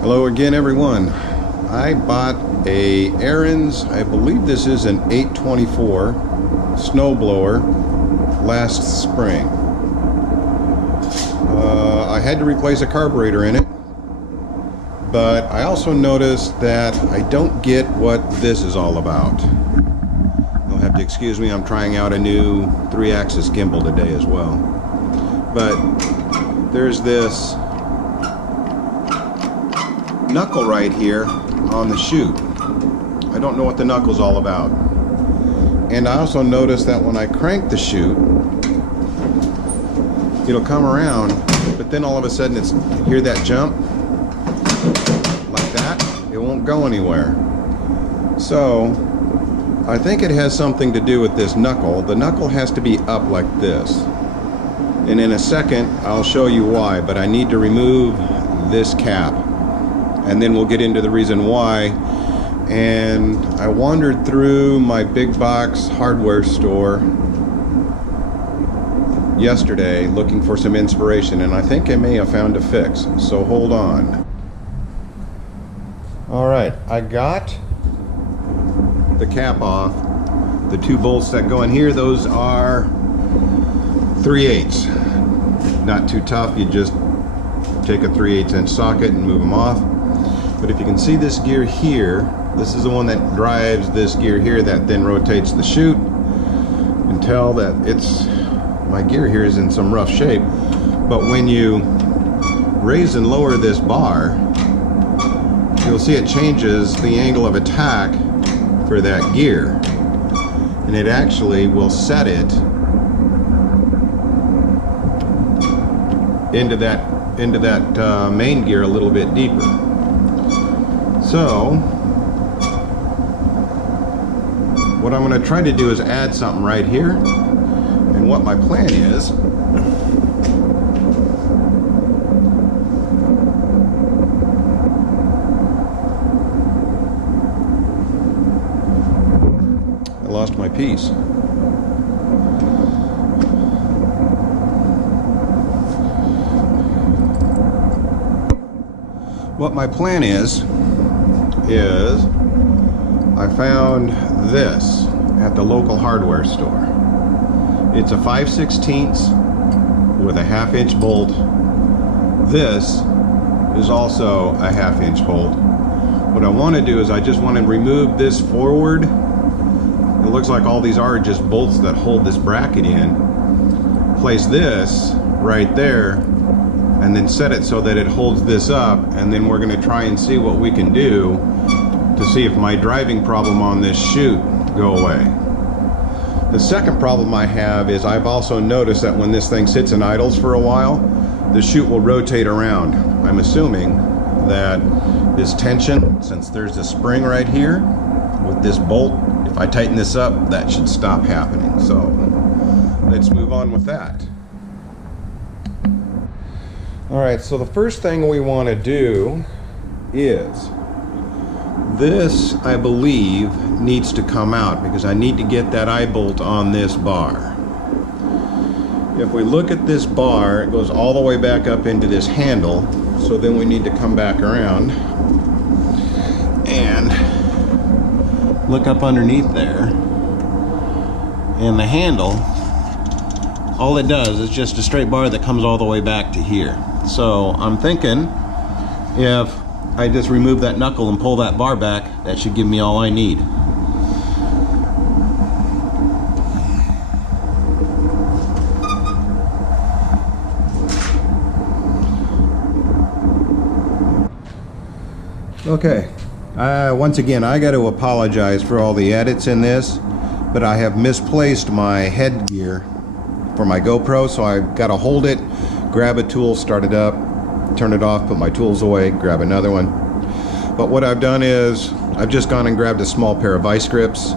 Hello again, everyone. I bought a Ariens, I believe this is an 824 snowblower last spring. I had to replace a carburetor in it, but I also noticed that I don't get what this is all about. You'll have to excuse me, I'm trying out a new 3-axis gimbal today as well. But there's this knuckle right here on the chute. I don't know what the knuckle's all about. And I also noticed that when I crank the chute, it'll come around, but then all of a sudden it's, hear that jump? Like that? It won't go anywhere. So, I think it has something to do with this knuckle. The knuckle has to be up like this. And in a second, I'll show you why, but I need to remove this cap. And then we'll get into the reason why. And I wandered through my big box hardware store yesterday looking for some inspiration, and I think I may have found a fix, so hold on. Alright, I got the cap off. The 2 bolts that go in here, those are 3/8. Not too tough, you just take a 3/8 inch socket and move them off. But if you can see this gear here, this is the one that drives this gear here that then rotates the chute. You can tell that my gear here is in some rough shape. But when you raise and lower this bar, you'll see it changes the angle of attack for that gear. And it actually will set it into that main gear a little bit deeper. So, what I'm going to try to do is add something right here. And what my plan is, I lost my piece. What my plan is I found this at the local hardware store. It's a 5/16 with a 1/2 inch bolt. This is also a 1/2 inch bolt. What I want to do is I just want to remove this forward. It looks like all these are just bolts that hold this bracket in. Place this right there and then set it so that it holds this up, and then we're going to try and see what we can do to see if my driving problem on this chute go away. The second problem I have is I've also noticed that when this thing sits and idles for a while, the chute will rotate around. I'm assuming that this tension, since there's a spring right here with this bolt, if I tighten this up, that should stop happening. So let's move on with that. Alright, so the first thing we want to do is this, I believe, needs to come out because I need to get that eye bolt on this bar. If we look at this bar, it goes all the way back up into this handle, so then we need to come back around and look up underneath there, and the handle, all it does is just a straight bar that comes all the way back to here. So I'm thinking if I just remove that knuckle and pull that bar back, that should give me all I need. Okay, once again, I got to apologize for all the edits in this, but I have misplaced my headgear for my GoPro, so I've got to hold it, grab a tool, start it up, turn it off, put my tools away, grab another one. But what I've done is I've just gone and grabbed a small pair of vice grips.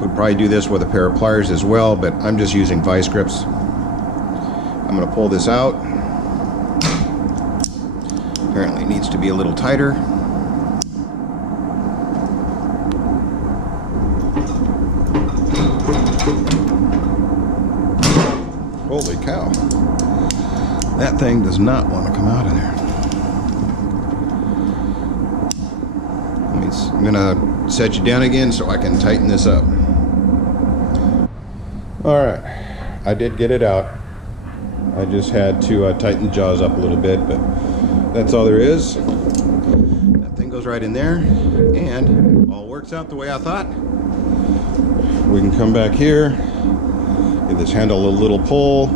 Would probably do this with a pair of pliers as well, but I'm just using vice grips. I'm going to pull this out. Apparently it needs to be a little tighter. Holy cow. That thing does not want to come out of there. I'm gonna set you down again so I can tighten this up. All right, I did get it out. I just had to tighten the jaws up a little bit, but that's all there is. That thing goes right in there, and all works out the way I thought. We can come back here, give this handle a little pull.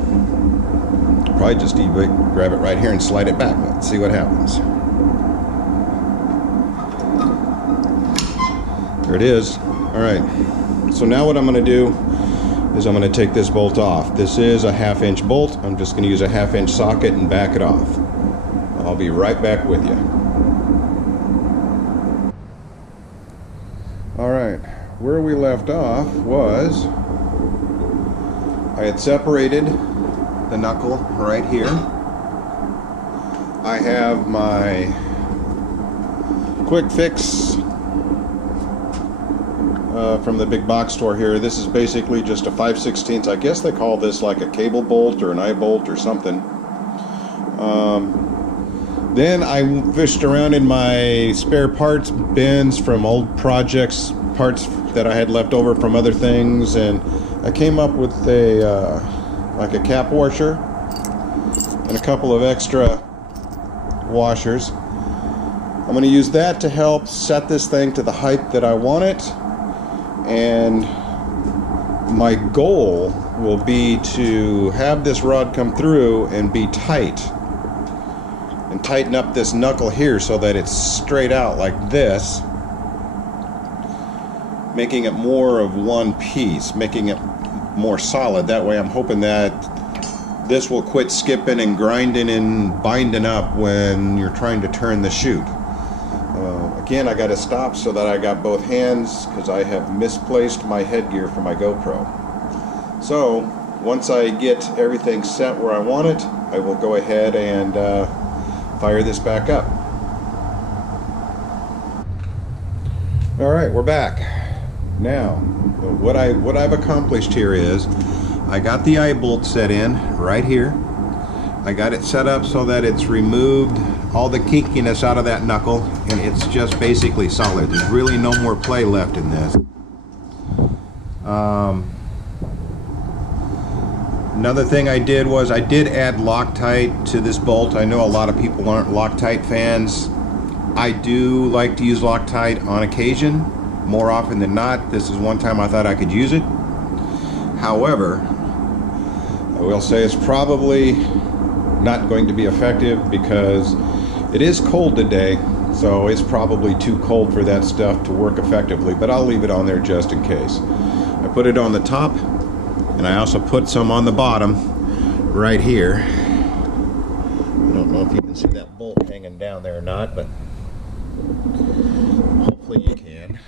Probably just grab it right here and slide it back. Let's see what happens. There it is. All right, so now what I'm going to do is I'm going to take this bolt off. This is a 1/2 inch bolt. I'm just going to use a 1/2 inch socket and back it off. I'll be right back with you. All right, where we left off was I had separated the knuckle right here. I have my quick fix from the big box store here. This is basically just a 5/16. I guess they call this like a cable bolt or an eye bolt or something. Then I fished around in my spare parts bins from old projects, parts that I had left over from other things, and I came up with a like a cap washer and a couple of extra washers. I'm going to use that to help set this thing to the height that I want it. And my goal will be to have this rod come through and be tight, and tighten up this knuckle here so that it's straight out like this, making it more of one piece, making it more solid. That way I'm hoping that this will quit skipping and grinding and binding up when you're trying to turn the chute. Again, I got to stop so that I got both hands because I have misplaced my headgear for my GoPro. So once I get everything set where I want it, I will go ahead and fire this back up. All right, we're back. Now, what I've accomplished here is I got the eye bolt set in right here. I got it set up so that it's removed all the kinkiness out of that knuckle, and it's just basically solid. There's really no more play left in this. Another thing I did was I did add Loctite to this bolt. I know a lot of people aren't Loctite fans. I do like to use Loctite on occasion, more often than not. This is one time I thought I could use it. However, I will say it's probably not going to be effective because it is cold today, so it's probably too cold for that stuff to work effectively, but I'll leave it on there just in case. I put it on the top, and I also put some on the bottom right here. I don't know if you can see that bolt hanging down there or not, but hopefully you can.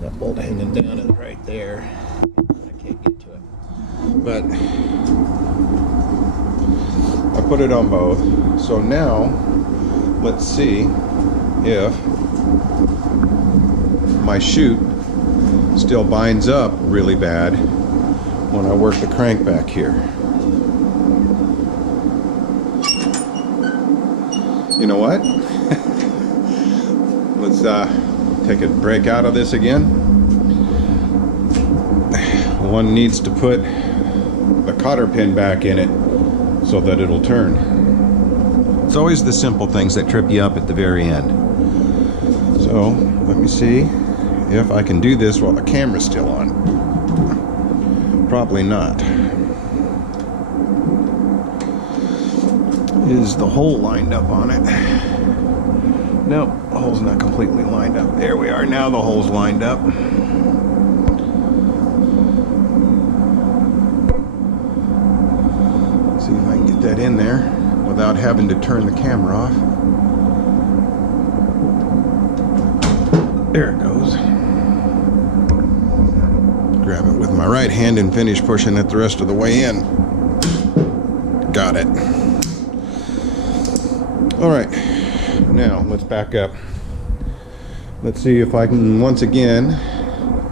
That bolt hanging down is right there. I can't get to it. But I put it on both. So now let's see if my chute still binds up really bad when I work the crank back here. You know what? Let's take a break out of this again. One needs to put the cotter pin back in it so that it'll turn. It's always the simple things that trip you up at the very end. So let me see if I can do this while the camera's still on. Probably not. Is the hole lined up on it? No, the hole's not completely lined up. There we are. Now the hole's lined up. Let's see if I can get that in there without having to turn the camera off. There it goes. Grab it with my right hand and finish pushing it the rest of the way in. Got it. All right, now let's back up. Let's see if I can once again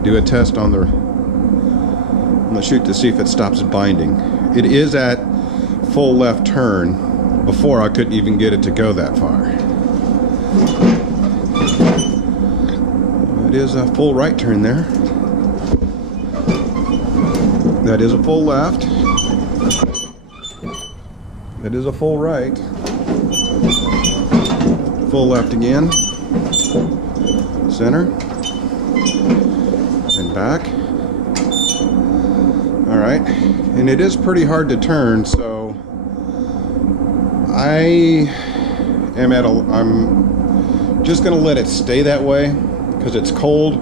do a test on the chute to see if it stops binding. It is at full left turn. Before I couldn't even get it to go that far. That is a full right turn there. That is a full left. That is a full right. Full left again. Center. And back. Alright. And it is pretty hard to turn, so I'm just going to let it stay that way because it's cold.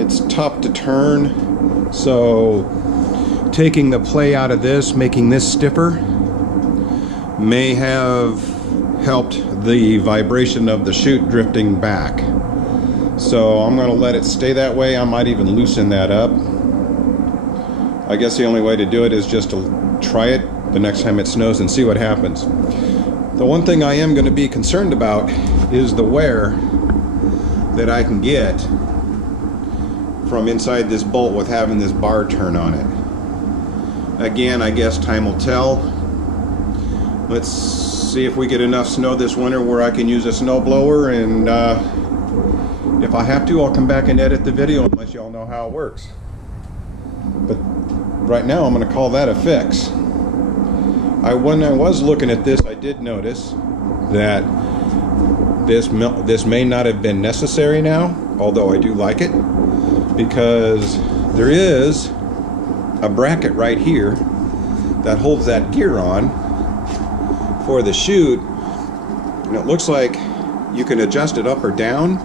It's tough to turn. So taking the play out of this, making this stiffer, may have helped the vibration of the chute drifting back. So I'm going to let it stay that way. I might even loosen that up. I guess the only way to do it is just to try it the next time it snows and see what happens. The one thing I am going to be concerned about is the wear that I can get from inside this bolt with having this bar turn on it. Again, I guess time will tell. Let's see if we get enough snow this winter where I can use a snowblower, and if I have to, I'll come back and edit the video and let y'all know how it works. But right now I'm going to call that a fix. When I was looking at this, I did notice that this may not have been necessary now, although I do like it, because there is a bracket right here that holds that gear on for the chute, and it looks like you can adjust it up or down,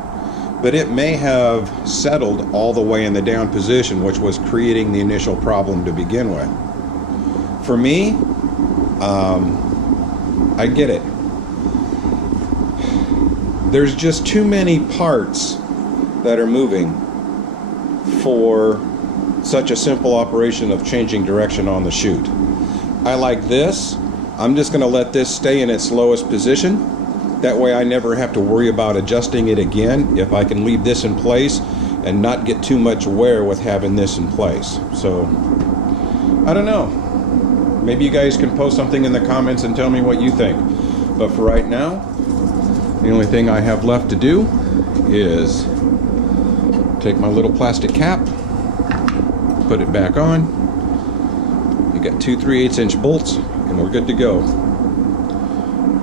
but it may have settled all the way in the down position, which was creating the initial problem to begin with. For me, I get it. There's just too many parts that are moving for such a simple operation of changing direction on the chute. I like this. I'm just going to let this stay in its lowest position. That way I never have to worry about adjusting it again if I can leave this in place and not get too much wear with having this in place. So, I don't know. Maybe you guys can post something in the comments and tell me what you think. But for right now, the only thing I have left to do is take my little plastic cap, put it back on. You got 2 3/8" bolts, and we're good to go.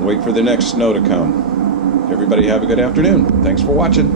Wait for the next snow to come. Everybody have a good afternoon. Thanks for watching.